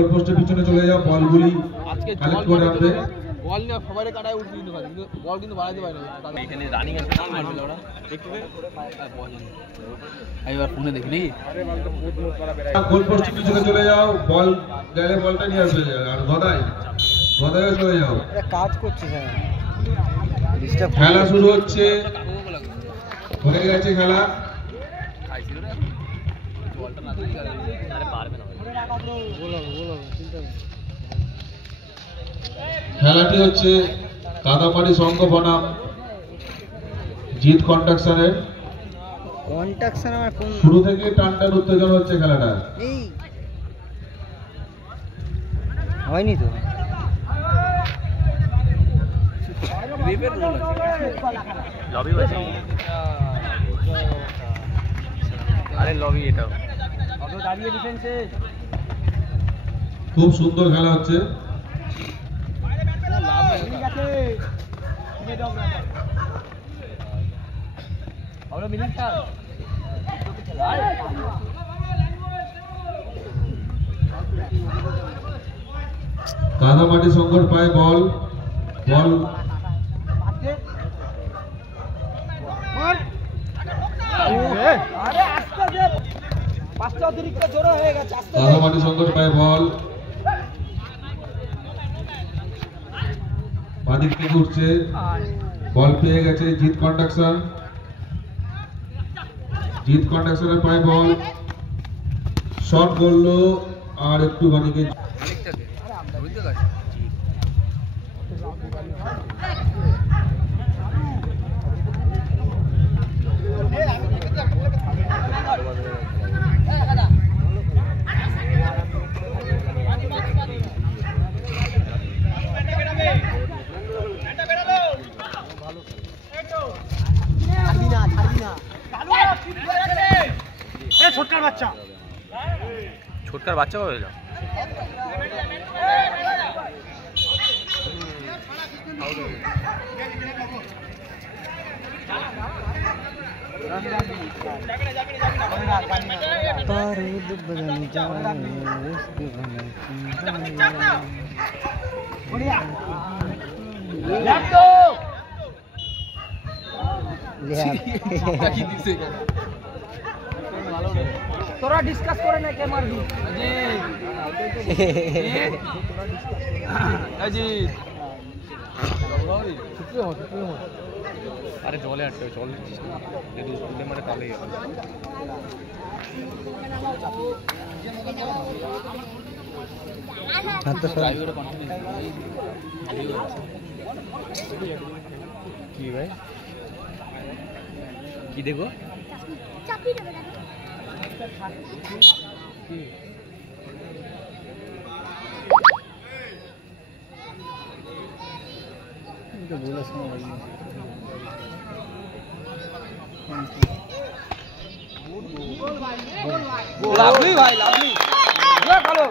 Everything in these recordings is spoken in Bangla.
গোল পোস্টের পিছনে চলে যাও, বলগুলি কালেক্ট করে আনবে। বল না সবারে কাটায় উঠে দিতে পারে, কিন্তু বল কিন্তু বাড়াতে পারে না। এখানে রানিং আছে না মারবে ওরা দেখতে বল এবার ফোনে দেখি নাকি। গোল পোস্টের পিছনে চলে যাও, বল গেলে বলটা নিয়ে আসবে। আর গদায় চলে যাও। কাজ করছে স্যার। খেলা শুরু হচ্ছে, হয়ে গেছে খেলা। খেলাটি হচ্ছে কাদামারি সংঘ বনাম জিৎ কন্ট্রাকশনের। শুরু থেকে টানটান উত্তেজনা হচ্ছে খেলাটা। হয়নি তো লবি আছে, আরে লবি এটাও দাঁড়িয়ে ডিফেন্সে। খুব সুন্দর খেলা হচ্ছে। কাদামাটি সংঘর পায় বল কাদামাটি সংঘর পায় বল, বাদিক থেকে উঠছে, বল পেয়ে গেছে জিৎ কন্ট্রাকশনের পায় বল, শট করলো আর একটু বাদিকে। ছোটকার বাচ্চা কবে এলো? তোরা ডিসকাস করে না কে মারবি। আরে জলে আটকে জল যদি উঠে মারে তাহলেই কি ভাই কি দেখো লাভলি ভাই লাভলি ভালো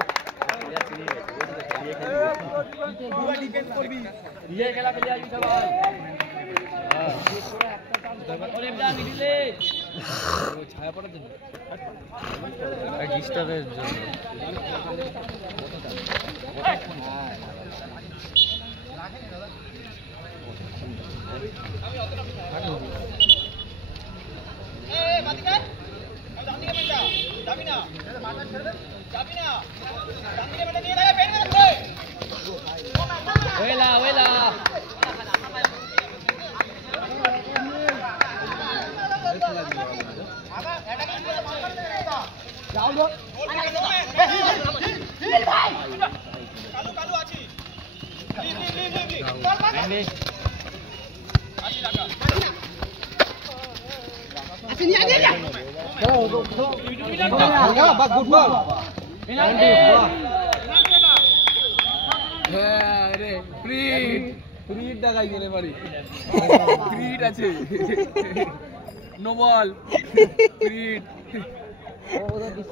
খেলা খেলে আসবি সবাই। ছায়া পড়ার জন্য ডিস্টার্বের জন্য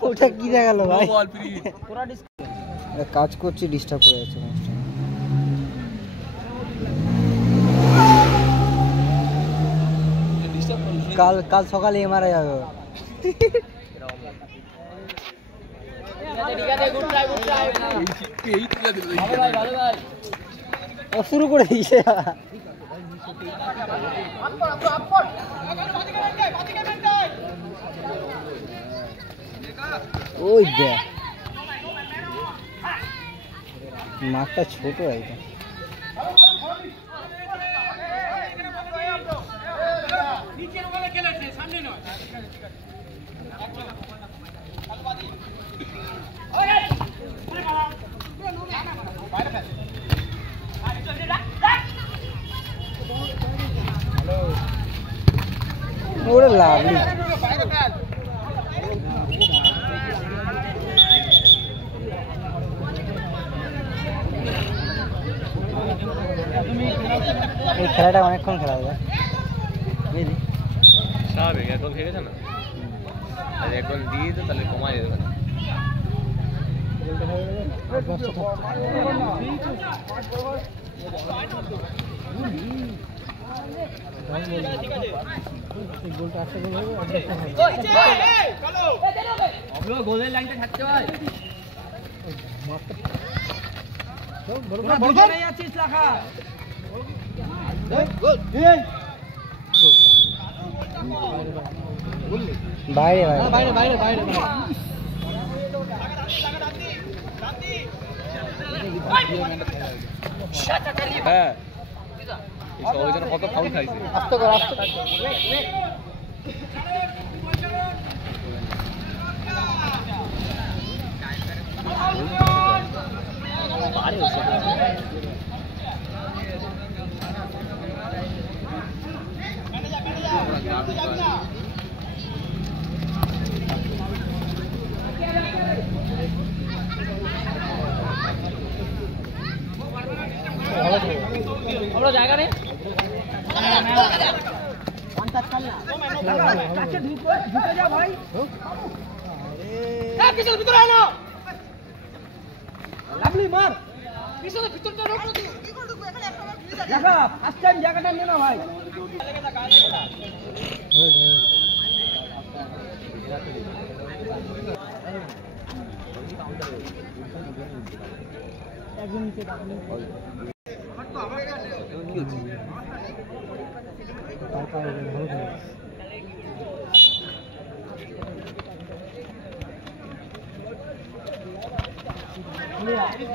ওটা কি দেখালো ভাই? কাজ করছি ডিস্টার্ব করে যাচ্ছে। কাল সকালে এমআরআই যাবে। ও শুরু করে দিয়েছে ওই দেখ মাঠটা ছোট একদম ওরে লাভলি এই খেলাটা অনেকক্ষণ খেলা হবে বুঝলি স্বাভাবিক এক গোল খেয়ে গেছে না আর এক গোল দিয়ে তো তাহলে কমাই দেবে গোলের লাইনটা থাকতে হয় বাইরে বাইরে বাইরে বাইরে হ্যাঁ সবাই যেন কত ফাউল খাইছে আস্তে কর আস্তে আমরা জায়গা নেই ঢুকে যা ভাই কিসের ভিতরে আনো লাভলি মার কিসের ভিতরটা ঢোকো কি করে ঢুকবো এখানে একটা বার ফ্রি থাকে দেখা ফার্স্ট টাইম জায়গাটা নে না ভাই একজন নিচে ডাকলে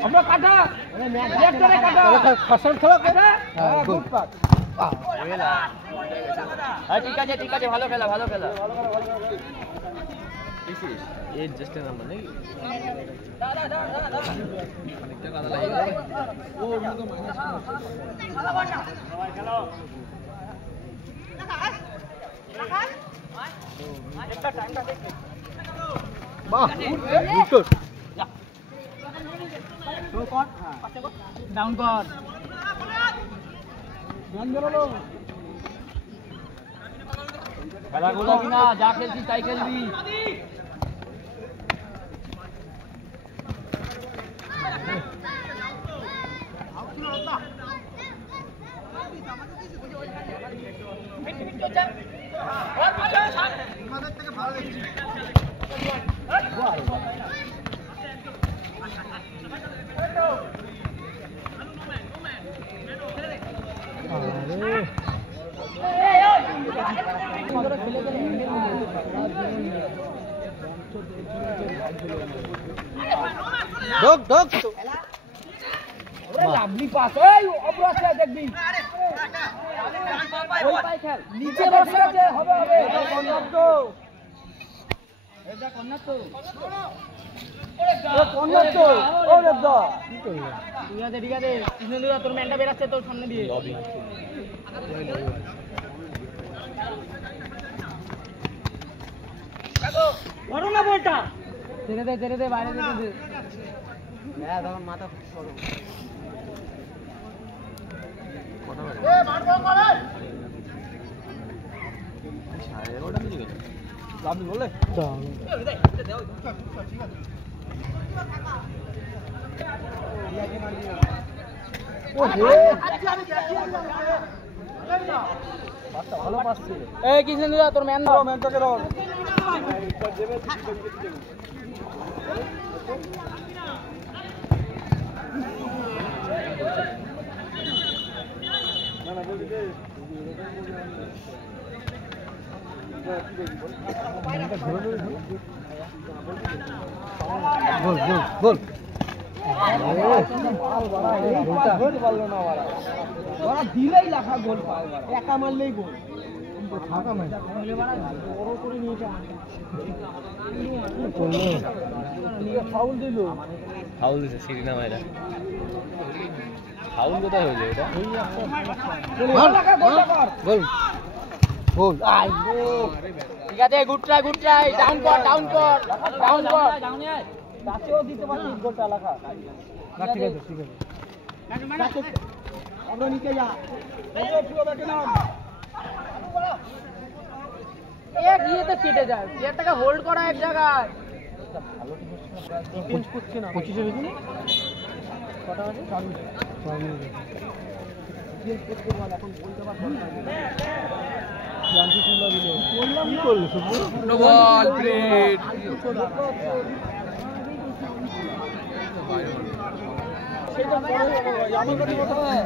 আমরা কাটা লেফটে কাটা ফসল খেলা করে গুড পাস হ্যাঁ ঠিক আছে ভালো খেলা এই জাস্ট নাম্বার নেই দাদা অনেকটা কাদা লাগে ও ওর তো মাইনাস ভালো বাড়া খেলো একটা টাইমটা দেখে বাহ গুড ডাউন কর গান বেরোলো খেলা গুলো কিনা যা খেলছিস তাই খেলবি ঢোক ঢোক লাভলি পাস এই অপরাধটা দেখবি ওই পাই খেল নিচে বসে আছে হবে কর্নার তো এটা কর্নার তো কর্নার তো ওরে দা কি করলি ঠিক আছে কৃষ্ণদা তোর ম্যানটা বেরাচ্ছে তোর সামনে দিয়ে লবি কাগো বড় না বলটা ছেড়ে দে বাইরে যেতে দে হ্যাঁ তখন মাথা সরো এ মার বল করে সাড়ে 11টা বেজে গেল লাভলি বলে ভালো পাস ছিল এই কৃষ্ণদা তোর ম্যান দাও ম্যানটাকে দাও গোল গোল গোল দিলেই লেখা গোল পায়, একা মারলেই গোল। ফাউল দিল, ফাউল দিছে সিরিনা ভাইরা। ফাউল কোথায় হয়েছে এটা? গোল গোল ঠিক আছে, good try good try, down কর ডাউন কর ডাউন কর, কাছেও দিতে পারছিস গোলটা লেখা। ঠিক আছে ঠিক আছে, আমরা নিচে যা, পুরো ব্যাকে নাও। এক ইয়েতে কেটে যায়, প্লেয়ারটাকে হোল্ড করা এক জায়গায়। ডিফেন্স করছে না, 25 এর বেশি কটা আছে? 4 মিনিট ডিফেন্স করতে বল, এখন বলতে পারছ না। জানতি সুন্দর দিল, বললাম কি করলো সুবু? No ball plate. সেটা বড় আমার কাছে কথা হয়।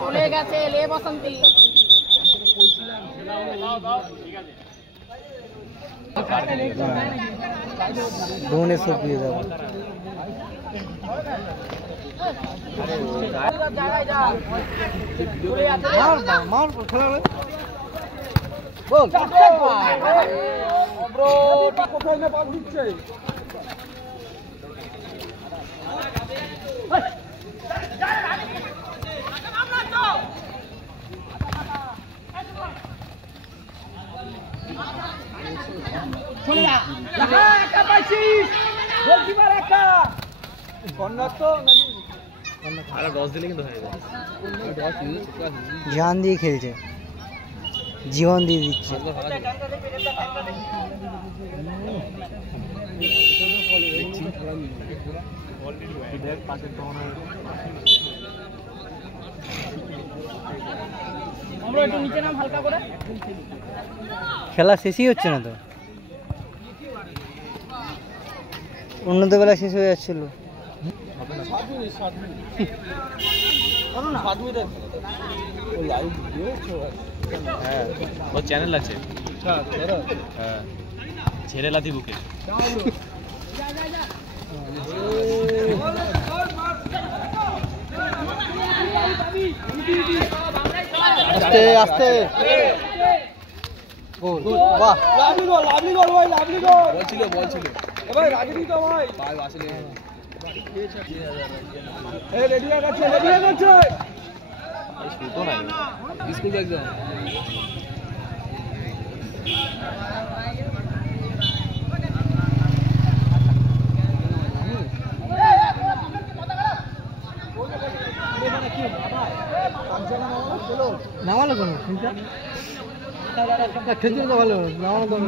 চলে গেছে লে বসন্তি। ধোনে সব দিয়ে যাবো। মার খেলা বল ব্রো, কোথায় না পাস দিচ্ছে। একা পাইছিস, গোলকিপার একা। কর্নার তো আরে 10 দিলে কিন্তু হয়ে যাবে। জান দিয়ে খেলছে, জীবন দিয়ে দিচ্ছে। খেলা শেষই হচ্ছে না তো, উন্নত বেলা শেষ হয়ে যাচ্ছিল। হ্যাঁ, ও চ্যানেল আছে। হ্যাঁ, ছেড়ে লাথি বুকে। আস্তে আস্তে গোল, বাহ লাভলি গোল, লাভলি গোল ভাই, লাভলি গোল। বল ছিল এ ভাই রাগি তো ভাই, ভাই আসলে এ রেডি হয়ে গেছে, রেডি হয়ে গেছে। শুতো না স্কুল একদম। নামালো কেন খেলতে তো ভালো, নামালো কেন?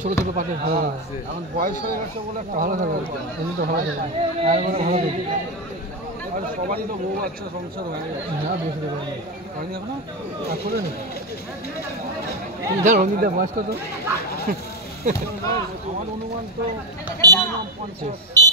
ছোট ছোট পাখি ভালো লাগে, এখন বয়স হয়ে গেছে বলে ভালো থাকে, এমনি তো ভালো থাকে, ভালো থাকে। আর সবারই তো বউ বাচ্চা সংসার হয়ে গেছে। হ্যাঁ বেশি করে হয়নি এখনো, আসলে না। তুমি জানো রঞ্জিতদার বয়স কত? আমার অনুমান তো মিনিমাম 50।